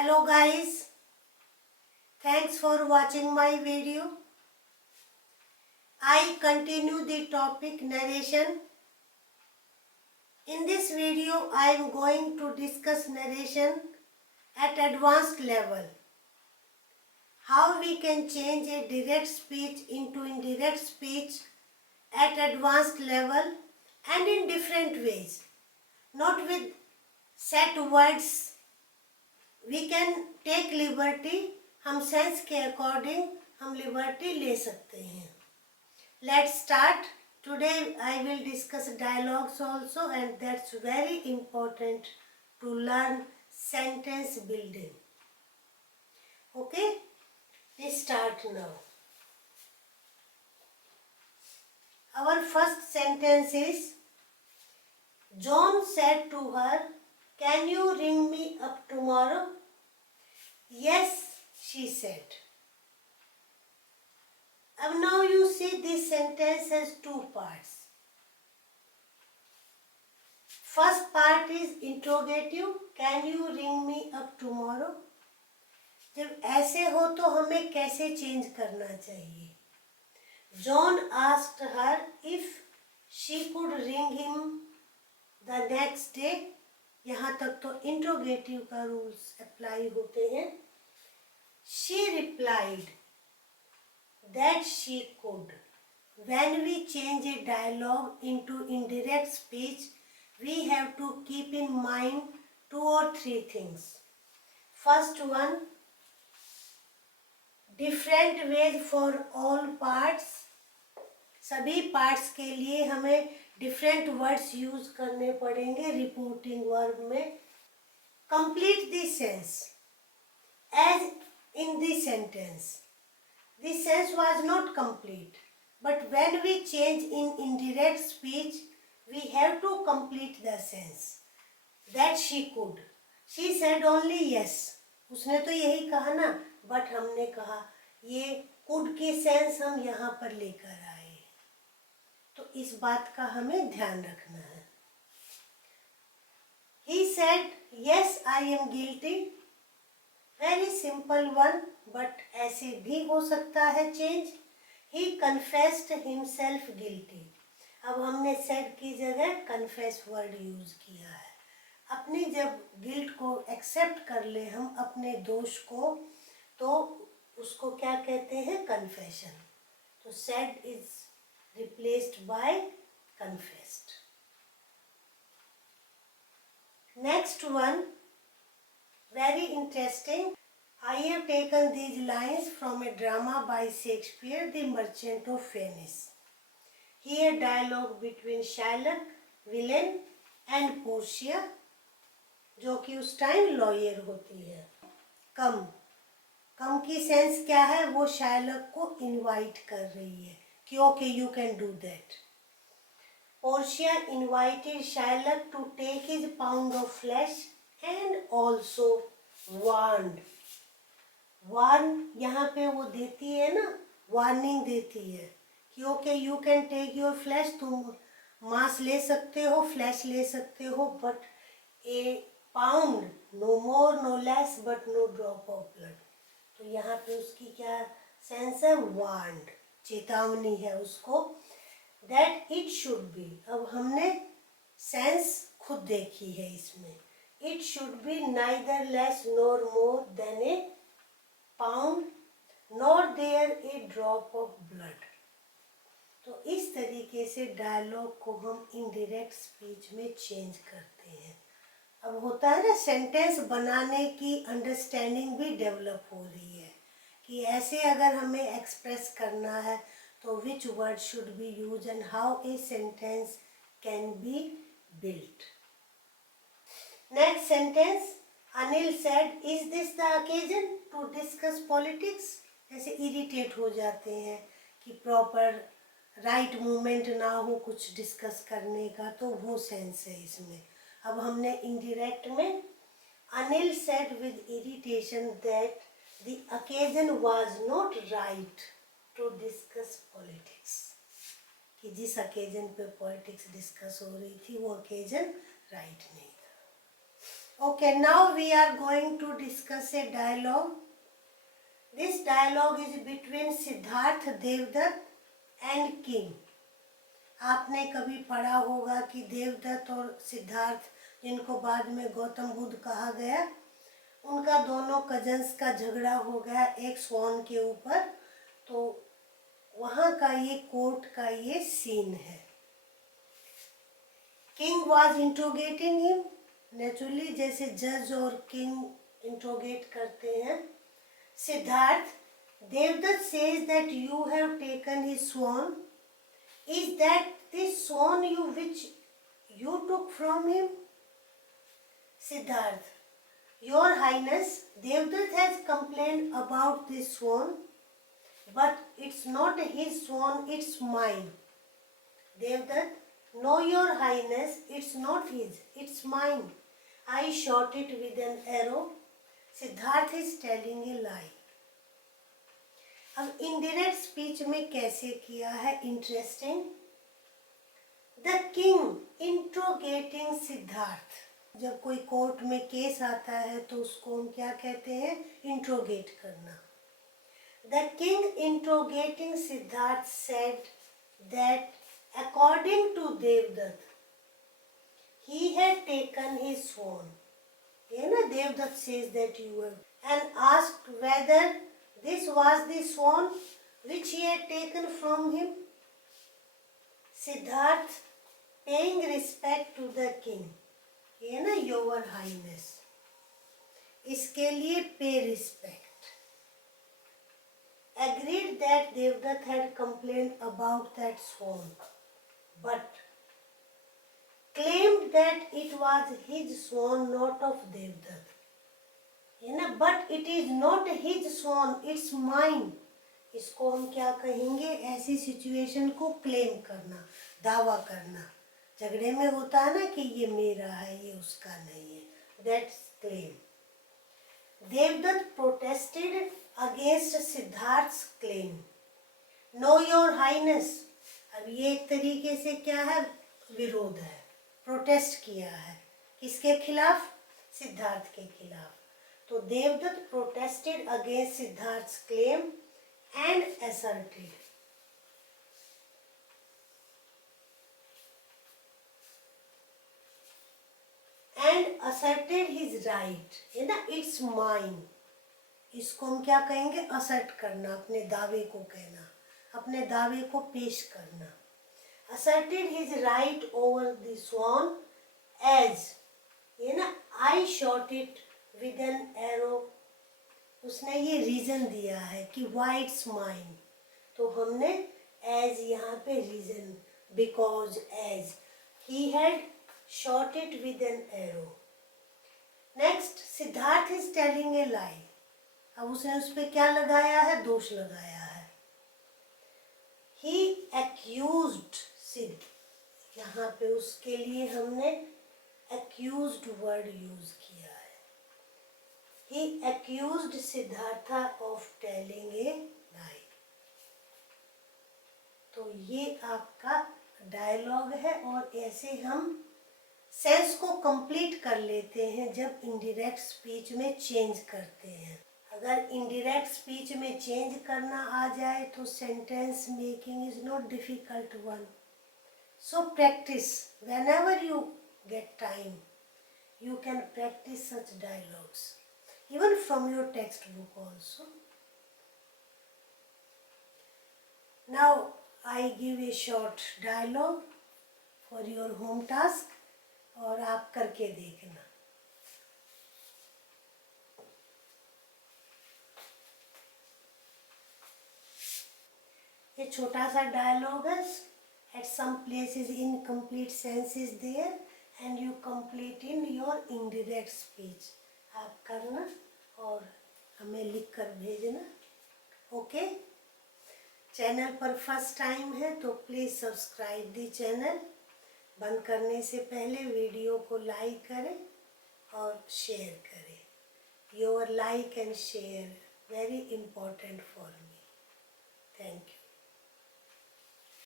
Hello guys, thanks for watching my video. I continue the topic narration. In this video, I am going to discuss narration at advanced level. How we can change a direct speech into indirect speech at advanced level and in different ways. Not with set words. We can take liberty. हम sense के according हम liberty ले सकते हैं. Let's start. Today I will discuss dialogues also, and that's very important to learn sentence building. Okay, let's start now. Our first sentence is, John said to her, "Can you ring me up tomorrow?" "Yes," she said. Now you see this sentence has two parts. First part is interrogative. Can you ring me up tomorrow? जब ऐसे हो तो हमें कैसे change करना चाहिए? John asked her if she could ring him the next day. यहाँ तक तो इंट्रोगेटिव का रूल्स अप्लाई होते हैं. She replied that she could. When we change a dialogue into indirect speech, we have to keep in mind 2 or 3 things. First one, different ways for all parts. सभी parts के लिए हमें different words use करने पड़ेंगे reporting verb में. Complete the sense as in the sentence. The sense was not complete, but when we change in indirect speech, we have to complete the sense. That she could. She said only yes. उसने तो यही कहा ना, but हमने कहा ये could की sense हम यहाँ पर लेकर आए. तो इस बात का हमें ध्यान रखना है. He said, "Yes, I am guilty." Very simple one, but ऐसे भी हो सकता है change. He confessed himself guilty. अब हमने said की जगह confess वर्ड यूज किया है. अपनी जब गिल्ट को एक्सेप्ट कर ले हम अपने दोष को, तो उसको क्या कहते हैं? कन्फेशन. तो said is replaced by confessed. Next one, very interesting. I have taken these lines from a drama by Shakespeare, The Merchant of Venice. Here dialogue between Shylock, villain, and Portia, जो कि उस time lawyer होती है. कम की sense क्या है? वो शायलक को इनवाइट कर रही है कि okay you can do that. Portia invited Shylock to take his pound of flesh and also warned. यहाँ पे वो देती है ना, वार्निंग देती है कि okay you can take your flesh. तुम मांस ले सकते हो, फ्लैश ले सकते हो, but a pound, no more no less, but no drop of blood. तो यहाँ पे उसकी क्या सेंस है? वार्न्ड, चेतावनी है उसको. That it should be. अब हमने सेंस खुद देखी है इसमें. It should be neither less nor more than a pound nor there a drop of blood. तो इस तरीके से डायलॉग को हम इनडायरेक्ट स्पीच में चेंज करते हैं. अब होता है ना, सेंटेंस बनाने की अंडरस्टैंडिंग भी डेवलप हो रही है कि ऐसे अगर हमें एक्सप्रेस करना है तो which word should be use and how a sentence can be built. Next sentence, Anil said, "is this the occasion to discuss politics?" जैसे इरिटेट हो जाते हैं कि प्रॉपर राइट मूवमेंट ना हो कुछ डिस्कस करने का, तो वो सेंस है इसमें. अब हमने इंडिरेक्ट में Anil said with irritation that the occasion was not right to discuss politics. कि जिस ओकेजन पे पॉलिटिक्स डिस्कस हो रही थी वो ओकेजन राइट नहीं था. Okay, now we are going to discuss a dialogue. This dialogue is between Siddharth Devdutt and King. आपने कभी पढ़ा होगा कि देवदत्त और सिद्धार्थ, जिनको बाद में गौतम बुद्ध कहा गया, उनका दोनों कजन्स का झगड़ा हो गया एक स्वॉन के ऊपर। तो वहाँ का ये कोर्ट का ये सीन है। King was interrogating him, naturally जैसे जज और किंग इंट्रोगेट करते हैं। Siddhartha, Devadatta says that you have taken his swan, is that this swan you which you took from him? Siddhartha, your highness, Devadatta has complained about this swan, but it's not his swan, it's mine. Devdutt, no, your highness, it's not his, it's mine. I shot it with an arrow. Siddharth is telling a lie. अब indirect speech में कैसे किया है, interesting. The king interrogating Siddharth. जब कोई court में case आता है तो उसको हम क्या कहते हैं, इंट्रोगेट करना। The king interrogating Siddharth said that according to Devdutt, he had taken his swan. Devdutt says that you have, and asked whether this was the swan which he had taken from him. Siddharth, paying respect to the king, your highness, इसके लिए pay respect. Agreed that Devdutt had complained about that swan, but claimed that it was his swan, not of Devdutt. But it is not his swan, it's mine. इसको हम क्या कहेंगे, ऐसी situation को claim करना, दावा करना। झगड़े में होता है ना कि ये मेरा है, ये उसका नहीं है, that's claim. Devdutt protested against Siddharth's claim. No, your highness. अब ये एक तरीके से क्या है, विरोध है, प्रोटेस्ट किया है। किसके खिलाफ? सिद्धार्थ के खिलाफ। तो देवदत्त प्रोटेस्टेड अगेंस्ट सिद्धार्थ's claim and asserted his right, है ना, it's mine। इसको हम क्या कहेंगे, असर्ट करना, अपने दावे को कहना, अपने दावे को पेश करना। asserted his right over the swan as, I shot it with an arrow। उसने ये रीजन दिया है कि why it's mine, तो हमने as यहाँ पे reason, because as he had shot it with an arrow। Next, Siddharth is telling a lie. अब उसने उस पर क्या लगाया है, दोष लगाया है। ही एक्यूज्ड सिद्ध, यहाँ पे उसके लिए हमने एक्यूज्ड वर्ड यूज किया है। He accused Siddhartha of telling a lie. तो ये आपका डायलॉग है, और ऐसे हम सेंस को कंप्लीट कर लेते हैं जब इनडायरेक्ट स्पीच में चेंज करते हैं। अगर इनडायरेक्ट स्पीच में चेंज करना आ जाए तो sentence making is not difficult one. So practice, whenever you get time you can practice such dialogues even from your textbook also. Now I give a short dialogue for your home task, और आप करके देखना। ये छोटा सा dialogue है। At some places incomplete sense is there and you complete in your indirect speech. आप करना और हमें लिख कर भेजना। ओके, चैनल पर फर्स्ट टाइम है तो प्लीज़ सब्सक्राइब दी चैनल। बंद करने से पहले वीडियो को लाइक करें और शेयर करें। Your like and share very important for me. Thank you.